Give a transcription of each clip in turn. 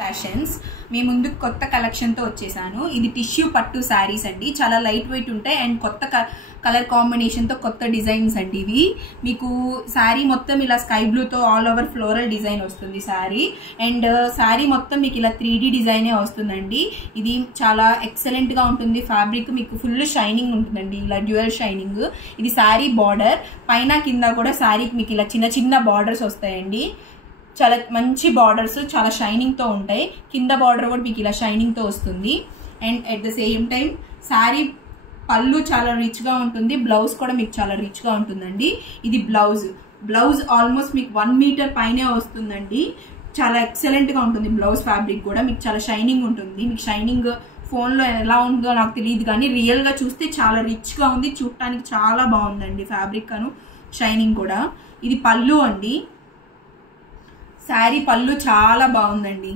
Fashions మీ ముందు కొత్త collection తో వచ్చేసాను. ఇది టిష్యూ పట్టు సారీస్ అండి. చాలా లైట్ వెయిట్ ఉంటాయి అండ్ కొత్త కలర్ కాంబినేషన్ తో కొత్త డిజైన్స్ అండి. ఇవి మీకు సారీ మొత్తం ఇలా స్కై బ్లూ తో ఆల్ ఓవర్ ఫ్లోరల్ డిజైన్ వస్తుంది సారీ. అండ్ సారీ మొత్తం మీకు ఇలా 3D డిజైనే వస్తుందండి. ఇది చాలా ఎక్సలెంట్ గా ఉంటుంది. ఫ్యాబ్రిక్ మీకు ఫుల్ షైనింగ్ ఉంటుందండి, ఇలా డ్యూయల్ షైనింగ్. ఇది సారీ బార్డర్ పైన కింద కూడా సారీకి మీకు ఇలా చిన్న చిన్న బార్డర్స్ వస్తాయండి. చాలా మంచి బార్డర్స్, చాలా షైనింగ్ తో ఉంటాయి. కింద బార్డర్ కూడా మీకు ఇలా షైనింగ్ తో వస్తుంది. And at the same time sorry పళ్ళు చాలా రిచ్ గా ఉంటుంది. బ్లౌజ్ కూడా మీకు చాలా రిచ్ గా ఉంటుందండి. ఇది బ్లౌజ్ ఆల్మోస్ట్ మీకు 1 మీటర్ పైనే వస్తుందండి. చాలా ఎక్సలెంట్ గా ఉంటుంది. బ్లౌజ్ ఫ్యాబ్రిక్ కూడా మీకు చాలా షైనింగ్ ఉంటుంది. మీకు షైనింగ్ ఫోన్ లో ఎలా ఉందో నాకు తెలియదు కానీ రియల్ గా చూస్తే చాలా రిచ్ గా ఉంది. చూడటానికి చాలా బాగుందండి ఫ్యాబ్రిక్ అను షైనింగ్ కూడా. ఇది పళ్ళు అండి. శారీ పళ్ళు చాలా బాగుందండి.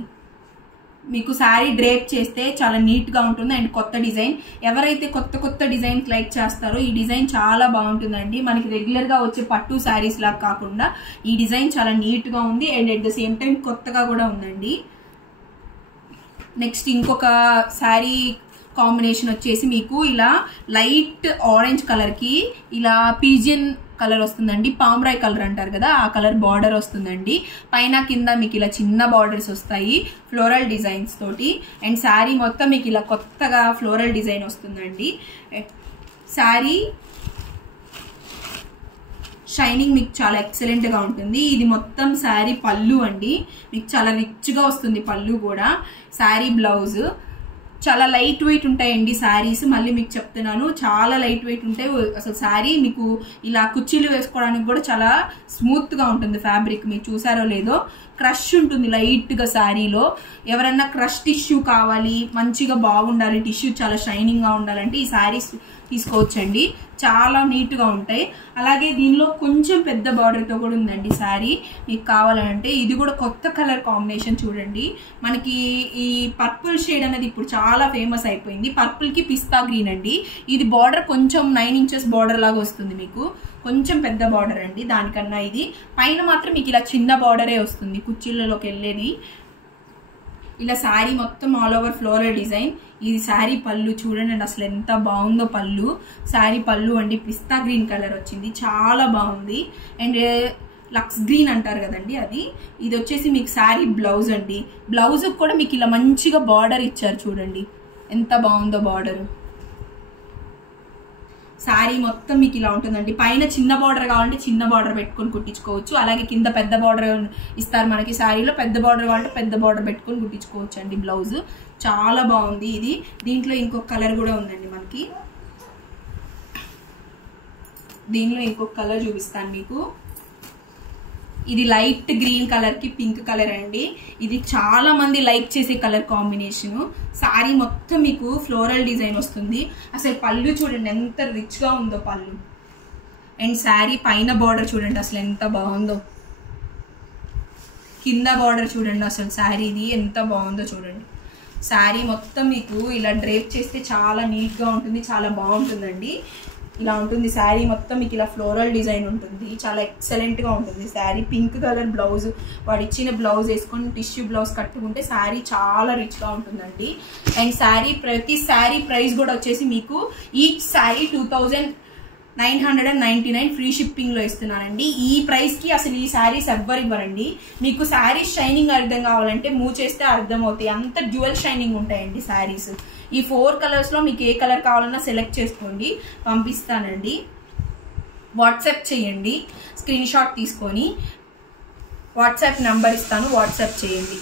మీకు శారీ డ్రేప్ చేస్తే చాలా నీట్ గా ఉంటుంది. అండ్ కొత్త డిజైన్, ఎవరైతే కొత్త డిజైన్స్ లైక్ చేస్తారో ఈ డిజైన్ చాలా బాగుంటుందండి. మనకి రెగ్యులర్ గా వచ్చే పట్టు శారీస్ లాగా కాకుండా ఈ డిజైన్ చాలా నీట్ గా ఉంది. And at the same time కొత్తగా కూడా ఉందండి. నెక్స్ట్ ఇంకొక శారీ కాంబినేషన్ వచ్చేసి మీకు ఇలా లైట్ ఆరెంజ్ కలర్ కి ఇలా పీజియన్ కలర్ వస్తుందండి. పామ్రాయ్ కలర్ అంటారు కదా, ఆ కలర్ బార్డర్ వస్తుందండి. పైన కింద మీకు ఇలా చిన్న బార్డర్స్ వస్తాయి ఫ్లోరల్ డిజైన్స్ తోటి. అండ్ శారీ మొత్తం మీకు ఇలా కొత్తగా ఫ్లోరల్ డిజైన్ వస్తుందండి. శారీ షైనింగ్ మీకు చాలా ఎక్సలెంట్ గా ఉంటుంది. ఇది మొత్తం శారీ పళ్ళు అండి. మీకు చాలా రిచ్ గా వస్తుంది పళ్ళు కూడా. శారీ బ్లౌజ్ చాలా లైట్ వెయిట్ ఉంటాయండి శారీస్. మళ్ళీ మీకు చెప్తున్నాను, చాలా లైట్ వెయిట్ ఉంటాయి. అసలు శారీ మీకు ఇలా కుర్చీలు వేసుకోవడానికి కూడా చాలా స్మూత్ గా ఉంటుంది ఫ్యాబ్రిక్. మీరు చూసారో లేదో, క్రష్ ఉంటుంది లైట్ గా శారీలో. ఎవరన్నా క్రష్ టిష్యూ కావాలి, మంచిగా బాగుండాలి, టిష్యూ చాలా షైనింగ్ గా ఉండాలంటే ఈ శారీస్ తీసుకోవచ్చండి. చాలా నీట్ గా ఉంటాయి. అలాగే దీనిలో కొంచెం పెద్ద బార్డర్ తో కూడా ఉందండి శారీ. మీకు కావాలంటే ఇది కూడా కొత్త కలర్ కాంబినేషన్ చూడండి. మనకి ఈ పర్పుల్ షేడ్ అనేది ఇప్పుడు చాలా ఫేమస్ అయిపోయింది. పర్పుల్ కి పిస్తా గ్రీన్ అండి. ఇది బార్డర్ కొంచెం 9 ఇంచెస్ బార్డర్ లాగా వస్తుంది. మీకు కొంచెం పెద్ద బార్డర్ అండి దానికన్నా. ఇది పైన మాత్రం మీకు ఇలా చిన్న బార్డరే వస్తుంది కుర్చీలలోకి వెళ్ళేది. ఇలా శారీ మొత్తం ఆల్ ఓవర్ ఫ్లోరల్ డిజైన్. ఇది శారీ పళ్ళు చూడండి అసలు ఎంత బాగుందో పళ్ళు. శారీ పళ్ళు అండి పిస్తా గ్రీన్ కలర్ వచ్చింది, చాలా బాగుంది. అండ్ లక్స్ గ్రీన్ అంటారు కదండి అది. ఇది వచ్చేసి మీకు శారీ బ్లౌజ్ అండి. బ్లౌజ్ కూడా మీకు ఇలా మంచిగా బార్డర్ ఇచ్చారు చూడండి ఎంత బాగుందో బార్డర్. శారీ మొత్తం మీకు ఇలా ఉంటుందండి. పైన చిన్న బార్డర్ కావాలంటే చిన్న బార్డర్ పెట్టుకొని కుట్టించుకోవచ్చు. అలాగే కింద పెద్ద బార్డర్ ఇస్తారు మనకి శారీలో. పెద్ద బార్డర్ కావాలంటే పెద్ద బార్డర్ పెట్టుకొని కుట్టించుకోవచ్చు అండి. బ్లౌజ్ చాలా బాగుంది. ఇది దీంట్లో ఇంకొక కలర్ కూడా ఉందండి మనకి. దీనిలో ఇంకొక కలర్ చూపిస్తాను మీకు. ఇది లైట్ గ్రీన్ కలర్ కి పింక్ కలర్ అండి. ఇది చాలా మంది లైక్ చేసే కలర్ కాంబినేషన్. శారీ మొత్తం మీకు ఫ్లోరల్ డిజైన్ వస్తుంది. అసలు పళ్ళు చూడండి ఎంత రిచ్ గా ఉందో పళ్ళు. అండ్ శారీ పైన బార్డర్ చూడండి అసలు ఎంత బాగుందో. కింద బార్డర్ చూడండి అసలు శారీది ఎంత బాగుందో చూడండి. శారీ మొత్తం మీకు ఇలా డ్రేప్ చేస్తే చాలా నీట్ గా ఉంటుంది, చాలా బాగుంటుందండి. ఇలా ఉంటుంది శారీ మొత్తం మీకు ఇలా ఫ్లోరల్ డిజైన్ ఉంటుంది. చాలా ఎక్సలెంట్ గా ఉంటుంది శారీ. పింక్ కలర్ బ్లౌజ్, వాడు ఇచ్చిన బ్లౌజ్ వేసుకొని టిష్యూ బ్లౌజ్ కట్టుకుంటే శారీ చాలా రిచ్ గా ఉంటుందండి. అండ్ శారీ ప్రతి శారీ ప్రైస్ కూడా వచ్చేసి మీకు ఈచ్ శారీ 2999 ఫ్రీ షిప్పింగ్ లో ఇస్తున్నానండి. ఈ ప్రైస్ కి అసలు ఈ శారీస్ ఎవ్వరు ఇవ్వరండి. మీకు శారీస్ షైనింగ్ అర్థం కావాలంటే మూవ్ చేస్తే అర్థం అవుతాయి. అంత డ్యూయల్ షైనింగ్ ఉంటాయండి శారీస్. ఈ 4 కలర్స్ లో మీకు ఏ కలర్ కావాలన్నా సెలెక్ట్ చేసుకోండి, పంపిస్తానండి. వాట్సాప్ చేయండి, స్క్రీన్ షాట్ తీసుకొని వాట్సాప్ నంబర్ ఇస్తాను, వాట్సాప్ చేయండి.